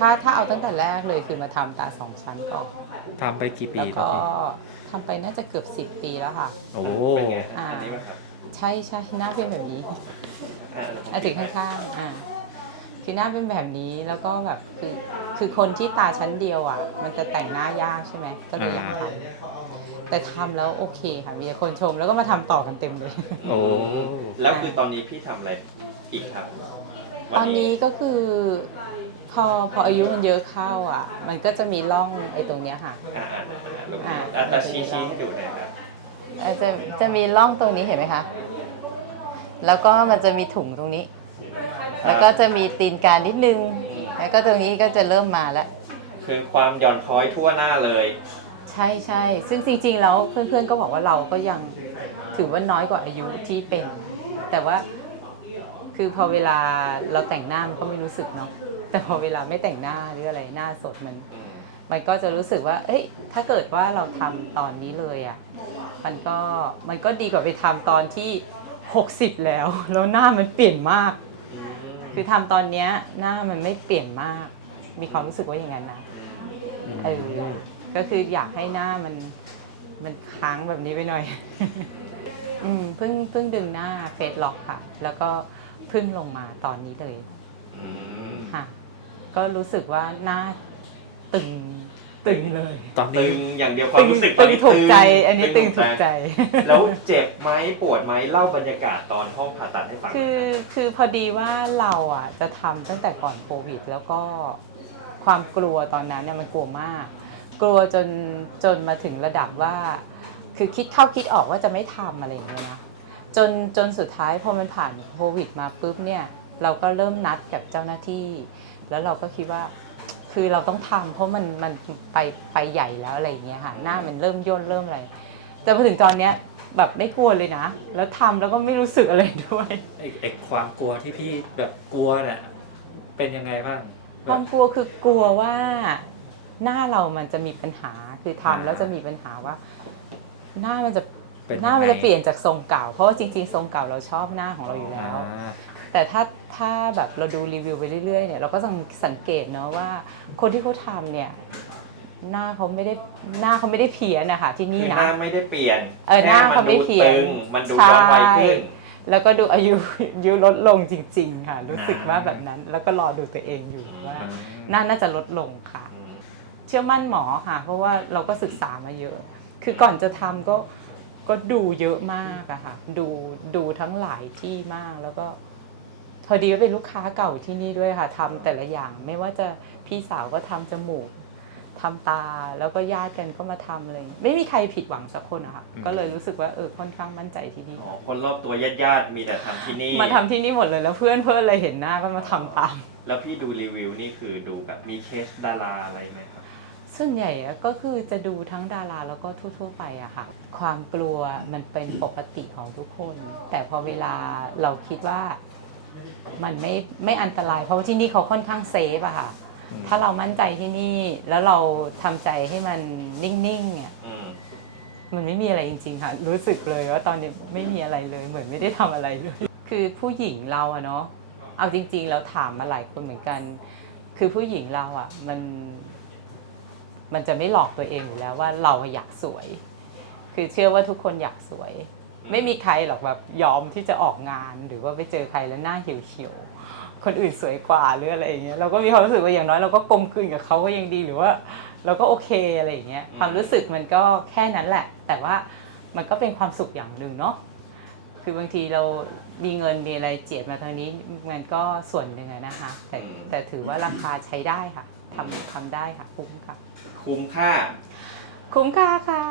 ถ้าถ้าเอาตั้งแต่แรกเลยคือมาทำตาสองชั้นก่อนทำไปกี่ปีแล้วแล้วก็พี่ทำไปน่าจะเกือบสิบปีแล้วค่ะ โอ้เป็นไงอ่า อันนี้ไหมครับใช่ใช่หน้าเป็นแบบนี้อ่าอะถึงข้างๆอ่าคือหน้าเป็นแบบนี้แล้วก็แบบคือคือคนที่ตาชั้นเดียวอะ มันจะแต่งหน้ายากใช่ไหมก็เลยอยากทำแต่ทำแล้วโอเคค่ะมีแต่คนชมแล้วก็มาทำต่อกันเต็มเลย โอ้แล้วคือตอนนี้พี่ทำอะไรอีกครับตอนนี้ก็คือ พอพออายุมันเยอะเข้าอะ มันก็จะมีร่องไอ้ตรงเนี้ยค่ะ อ่าอ่าอ่าลงอ่าอ่าตาชี้ชี้ให้ดูหน่อยครับเอ่อจะจะมีร่องตรงนี้เห็นไหมคะ แล้วก็มันจะมีถุงตรงนี้ แล้วก็จะมีตีนการนิดนึง แล้วก็ตรงนี้ก็จะเริ่มมาแล้ว คือความหย่อนคล้อยทั่วหน้าเลย ใช่ใช่ ซึ่งจริงๆ แล้วเพื่อนๆ ก็บอกว่าเราก็ยังถือว่าน้อยกว่าอายุที่เป็น แต่ว่าคือพอเวลาเราแต่งหน้ามันก็ไม่รู้สึกเนาะ แต่พอเวลาไม่แต่งหน้าหรืออะไรหน้าสดมันอืมมันก็จะรู้สึกว่า เอ้ย ถ้าเกิดว่าเราทำตอนนี้เลยอะ่ะ มันก็ มันก็ดีกว่าไปทำตอนที่ 60 แล้ว แล้วหน้ามันเปลี่ยนมากอืมคือทำตอนเนี้ยหน้ามันไม่เปลี่ยนมาก มีความรู้สึกว่าอย่างนั้นนะ เออ ก็คืออยากให้หน้ามัน มันค้างแบบนี้ไปหน่อย อืม เพิ่ง เพิ่งดึงหน้าเฟซล็อกค่ะ แล้วก็เพิ่งลงมาตอนนี้เลยอืมค่ะ ก็รู้สึกว่าหน้าตึงตึงเลย ตอนตึนี้งอย่างเดียวความรู้สึกตตึอนงนี้ถูกใจ อันนี้ตึงถูกใจ แล้วเจ็บไหมปวดไหมเล่าบรรยากาศตอนห้องผ่าตัดให้ฟังหน่ยคือรับคือพอดีว่าเราอะจะทำตั้งแต่ก่อนโควิด แล้วก็ความกลัวตอนนั้นเนี่ยมันกลัวมาก กลัวจนจนมาถึงระดับว่า คือคิดเข้าคิดออกว่าจะไม่ทำอะไรอย่างเงี้ยนะจนจนสุดท้ายพอมันผ่านโควิดมาปุ๊บเนี่ย เราก็เริ่มนัดกับเจ้าหน้าที่ แล้วเราก็คิดว่า คือเราต้องทำเพราะมันมันไปไปใหญ่แล้วอะไรอย่างเงี้ยค่ะหน้ามันเริ่มย่นเริ่มอะไรแต่พอถึงตอนเนี้ยแบบไม่กลัวเลยนะ แล้วทำแล้วก็ไม่รู้สึกอะไรด้วยไอ้ไอ้ความกลัวที่พี่แบบกลัวเนี่ยเป็นยังไงบ้างความกลัวคือกลัวว่าหน้าเรามันจะมีปัญหาคือทำแล้วจะมีปัญหาว่า หน้ามันจะเป็นยังไงหน้ามันจะเปลี่ยนจากทรงเก่า เพราะว่าจริง ๆ ทรงเก่าเราชอบหน้าของเราอยู่แล้วอ่า แต่ถ้าถ้าแบบเราดูรีวิวไปเรื่อยๆเนี่ยเราก็สังสังเกตเนาะว่าคนที่เขาทำเนี่ยหน้าเขาไม่ได้หน้าเขาไม่ได้เพี้ยนนะคะที่นี่คือนะหน้าไม่ได้เปลี่ยนเออหน้าเขาไม่เพี้ยนแค่มันดูตึงมันดูย้อนวัยขึ้นใช่แล้วก็ดูอายุอายุลดลงจริง ๆ ค่ะ รู้สึกว่าแบบนั้น แล้วก็รอดูตัวเองอยู่ว่าหน้าน่าจะลดลงค่ะอืมเชื่อมั่นหมอค่ะ เพราะว่าเราก็ศึกษามาเยอะ คือก่อนจะทำก็ก็ดูเยอะมากอะค่ะ ดูดูทั้งหลายที่มากแล้วก็พ อดีว่าเป็นลูกค้าเก่าที่นี่ด้วยค่ะทำแต่ละอย่างไม่ว่าจะพี่สาวก็ทำจมูกทำตาแล้วก็ญาติกันก็มาทำเลยไม่มีใครผิดหวังสักคนอะค่ะก็เลยรู้สึกว่าเออค่อนข้างมั่นใจที่นี่ อ๋อคนรอบตัวญาติๆมีแต่ทำที่นี่ มาทำที่นี่หมดเลยแล้วเพื่อนเพื่อนเลยเห็นหน้าก็มาทำตาม แล้วพี่ดูรีวิวนี่คือดูแบบมีเคสดาราอะไรไหมครับ ส่วนใหญ่อะก็คือจะดูทั้งดาราแล้วก็ทั่ว ๆ ไปอะค่ะ ความกลัวมันเป็นปกติของทุกคน แต่พอเวลาเราคิดว่า มันไม่ไม่อันตราย เพราะว่าที่นี่เขาค่อนข้างเซฟอะค่ะ ถ้าเรามั่นใจที่นี่แล้วเราทำใจให้มันนิ่งๆเนี่ยอืมมันไม่มีอะไรจริง ๆ ค่ะ รู้สึกเลยว่าตอนนี้ไม่มีอะไรเลย เหมือนไม่ได้ทำอะไรเลย คือผู้หญิงเราอะเนาะเอาจริงๆแล้วถามมาหลายคนเหมือนกัน คือผู้หญิงเราอะมัน มันจะไม่หลอกตัวเองอยู่แล้วว่าเราอยากสวย คือเชื่อว่าทุกคนอยากสวย ไม่มีใครหรอกแบบยอมที่จะออกงาน หรือว่าไปเจอใครแล้วหน้าเหี่ยวๆคนอื่นสวยกว่าหรืออะไรอย่างเงี้ยเราก็มีความรู้สึกว่าอย่างน้อยเราก็กลมกลืนกับเขาก็ยังดีหรือว่า เราก็โอเคอะไรอย่างเงี้ยความรู้สึกมันก็แค่นั้นแหละ แต่ว่ามันก็เป็นความสุขอย่างหนึ่งเนาะคือบางทีเรามีเงินมีอะไรเจียดมาทางนี้มันก็ส่วนหนึ่งอะนะคะ แต่อืมแต่ถือว่าราคาใช้ได้ค่ะทำทำได้ค่ะ คุ้มค่ะ คุ้มค่า คุ้มค่าค่ะ